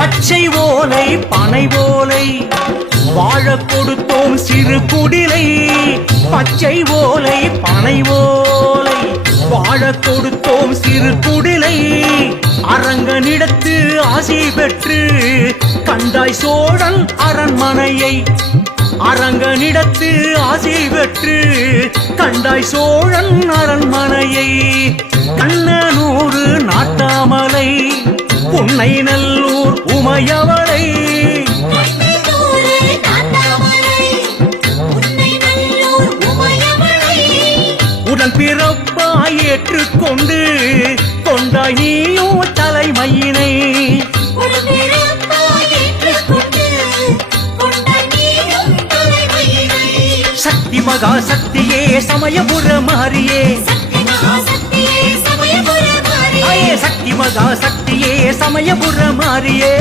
பச்சை ஓலை பனை ஓலை வாழ கொடுத்தோம் சிறு குடிலை. பச்சை ஓலை பனை ஓலை வாழ கொடுத்தோம் சிறு குடிலை. அரங்கனிடத்து ஆசி பெற்று கண்டாய் சோழன் அரண்மனையை. அரங்கனிடத்து ஆசி பெற்று கண்டாய் சோழன் அரண்மனையை. கண்ணனூர் நாட்டாமலை புன்னை நல்லூர் உமையவளை. உடன் பிறப்பாய் ஏற்றுக்கொண்டு கொண்டாய் நீயோ தலைமையினை. சக்தி மகா சக்தியே சமயபுர மாரியே. சக்தி மகா சக்தியே சமயபுர மாரியே.